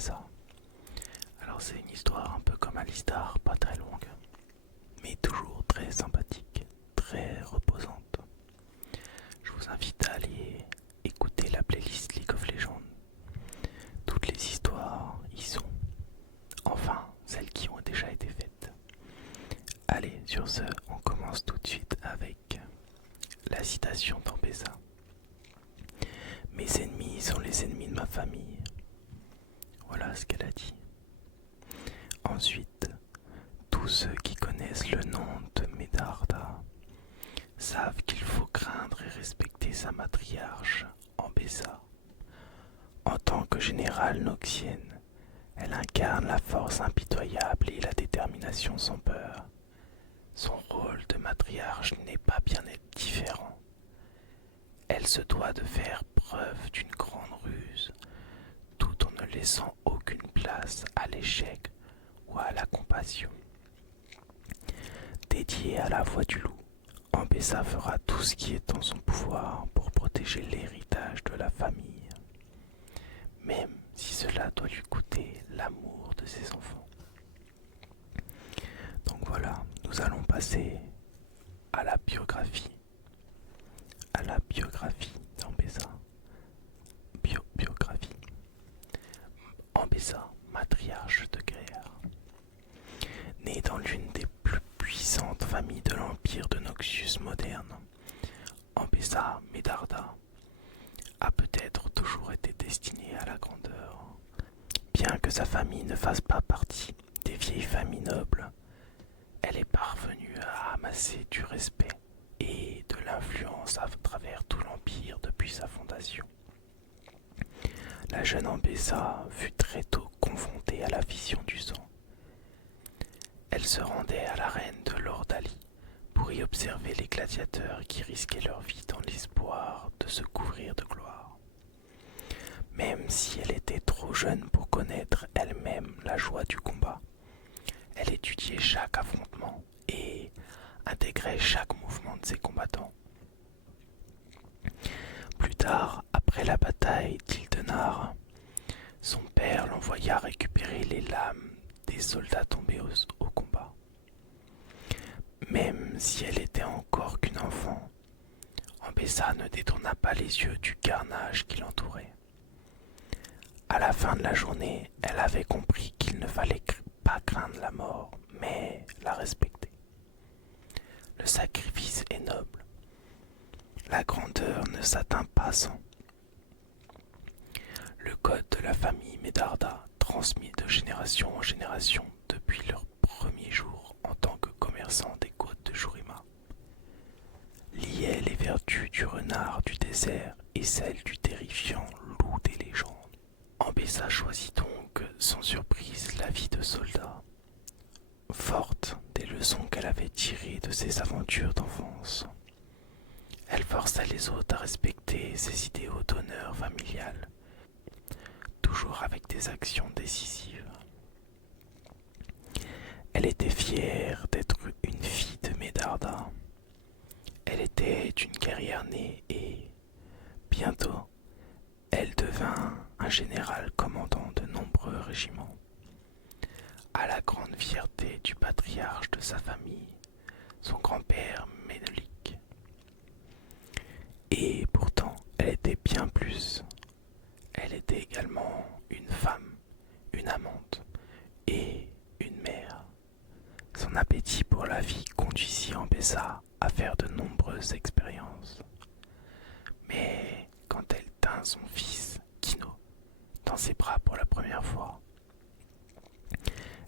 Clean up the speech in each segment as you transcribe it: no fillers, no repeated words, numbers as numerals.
Ambessa. Alors c'est une histoire un peu comme Alistar, pas très longue, mais toujours très sympathique, très reposante. Je vous invite à aller écouter la playlist League of Legends. Toutes les histoires y sont. Enfin, celles qui ont déjà été faites. Allez, sur ce, on commence tout de suite avec la citation d'Ambessa. Mes ennemis sont les ennemis de ma famille. Voilà ce qu'elle a dit. Ensuite, tous ceux qui connaissent le nom de Medarda savent qu'il faut craindre et respecter sa matriarche, Ambessa. En tant que générale noxienne, elle incarne la force impitoyable et la détermination sans peur. Son rôle de matriarche n'est pas bien être différent. Elle se doit de faire preuve d'une grande ruse, tout en ne laissant aucune place à l'échec ou à la compassion. Dédiée à la voix du loup, Ambessa fera tout ce qui est en son pouvoir pour protéger l'héritage de la famille, même si cela doit lui coûter l'amour de ses enfants. Donc voilà, nous allons passer à la biographie. d'Ambessa. Biographie. Ambessa, matriarche de guerre. Née dans l'une des plus puissantes familles de l'empire de Noxus moderne, Ambessa Medarda a peut-être toujours été destinée à la grandeur. Bien que sa famille ne fasse pas partie des vieilles familles nobles, elle est parvenue à amasser du respect et de l'influence à travers tout l'Empire depuis sa fondation. La jeune Ambessa fut très tôt confrontée à la vision du sang. Elle se rendait à l'arène de Lordali pour y observer les gladiateurs qui risquaient leur vie dans l'espoir de se couvrir de gloire. Même si elle était trop jeune pour connaître elle-même la joie du combat, elle étudiait chaque affrontement et intégrait chaque mouvement de ses combattants. Plus tard, après la bataille d'Ildenar, son père l'envoya récupérer les lames des soldats tombés au combat. Même si elle était encore qu'une enfant, Ambessa ne détourna pas les yeux du carnage qui l'entourait. À la fin de la journée, elle avait compris qu'il ne fallait pas craindre la mort, mais la respecter. Le sacrifice est noble. La grandeur ne s'atteint pas sans. Le code de la famille Medarda, transmis de génération en génération depuis leur premier jour en tant que commerçant des côtes de Jurima, liait les vertus du renard du désert et celles du terrifiant loup des légendes. Ambessa choisit donc, sans surprise, la vie de soldat, forte des leçons qu'elle avait tirées de ses aventures d'enfance. Elle força les autres à respecter ses idéaux d'honneur familial, toujours avec des actions décisives. Elle était fière d'être une fille de Medarda. Elle était une guerrière née et, bientôt, elle devint un général commandant de nombreux régiments, à la grande fierté du patriarche de sa famille, son grand-père Ménelik. Et pourtant, elle était bien plus. Elle était également une femme, une amante et une mère. Son appétit pour la vie conduisit Ambessa à faire de nombreuses expériences. Mais quand elle tint son fils, Kino, dans ses bras pour la première fois,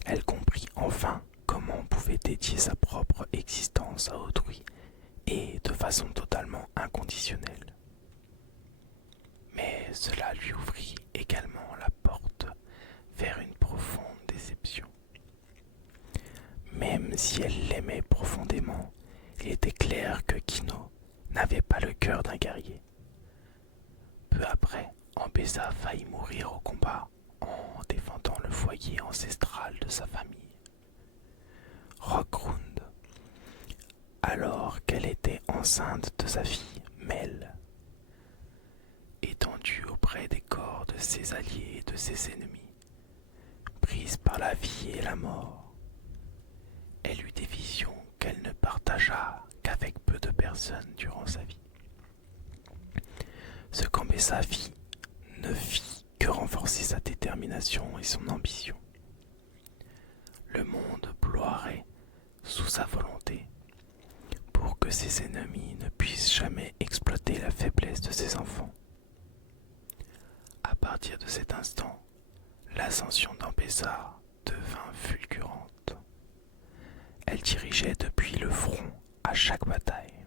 elle comprit enfin comment on pouvait dédier sa propre existence à autrui et de façon totalement inconditionnelle. Mais cela lui ouvrit également la porte vers une profonde déception. Même si elle l'aimait profondément, il était clair que Kino n'avait pas le cœur d'un guerrier. Peu après, Ambessa faillit mourir au combat en défendant le foyer ancestral de sa famille. Rockgrund, alors qu'elle était enceinte de sa fille Mel, étendue auprès des corps de ses alliés et de ses ennemis, par la vie et la mort. Elle eut des visions qu'elle ne partagea qu'avec peu de personnes durant sa vie. Ce qu'Ambessa fit ne fit que renforcer sa détermination et son ambition. Le monde ploierait sous sa volonté pour que ses ennemis ne puissent jamais exploiter la faiblesse de ses enfants. À partir de cet instant, l'ascension d'Ambessa devint fulgurante. Elle dirigeait depuis le front à chaque bataille,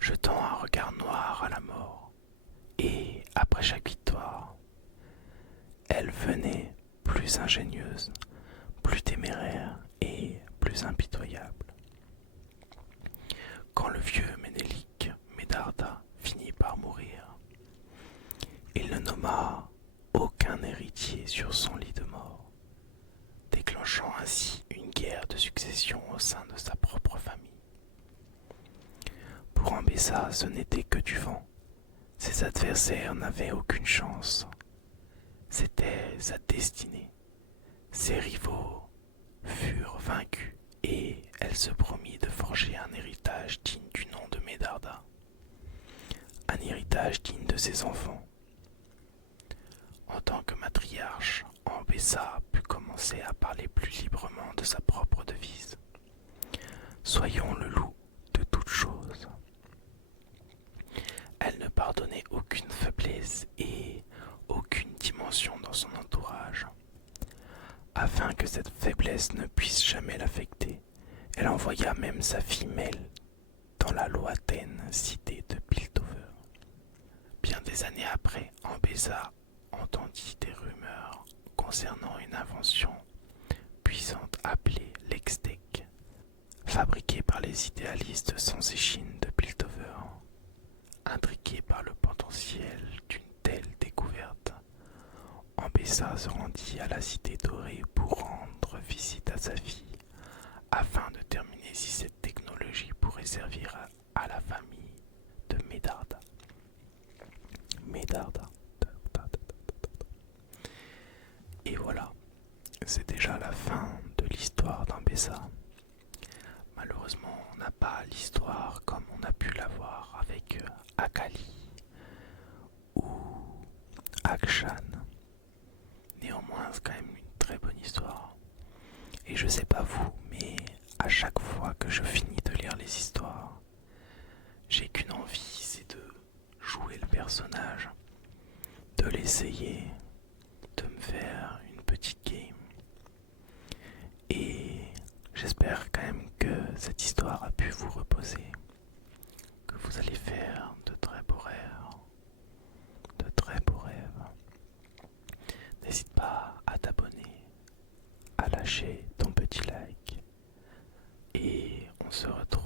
jetant un regard noir à la mort, et après chaque victoire, elle venait plus ingénieuse, plus téméraire et plus impitoyable. Quand le vieux Ménélique Médarda finit par mourir, il ne nomma aucun héritier sur son lit de mort, déclenchant ainsi une guerre de succession au sein de sa propre famille. Pour Ambessa, ce n'était que du vent. Ses adversaires n'avaient aucune chance. C'était sa destinée. Ses rivaux furent vaincus et elle se promit de forger un héritage digne du nom de Médarda. Un héritage digne de ses enfants. En tant que matriarche, Ambessa put commencer à parler plus librement de sa propre devise. Soyons le loup de toutes choses. Elle ne pardonnait aucune faiblesse et aucune dimension dans son entourage. Afin que cette faiblesse ne puisse jamais l'affecter, elle envoya même sa fille Mel dans la lointaine cité de Piltover. Bien des années après, Ambessa entendit des rumeurs concernant une invention puissante appelée l'Extech, fabriquée par les idéalistes sans échine de Piltover. Intrigué par le potentiel d'une telle découverte, Ambessa se rendit à la Cité Dorée pour rendre visite à sa fille, afin de déterminer si cette technologie pourrait servir à la famille de Médarda. Et voilà, c'est déjà la fin de l'histoire d'Ambessa. Malheureusement, on n'a pas l'histoire comme on a pu l'avoir avec Akali ou Akshan. Néanmoins, c'est quand même une très bonne histoire. Et je sais pas vous, mais à chaque fois que je finis de lire les histoires, j'ai qu'une envie, c'est de jouer le personnage, de l'essayer, de me faire une petite game. Et j'espère quand même que cette histoire a pu vous reposer, que vous allez faire de très beaux rêves, de très beaux rêves. N'hésite pas à t'abonner, à lâcher ton petit like, et on se retrouve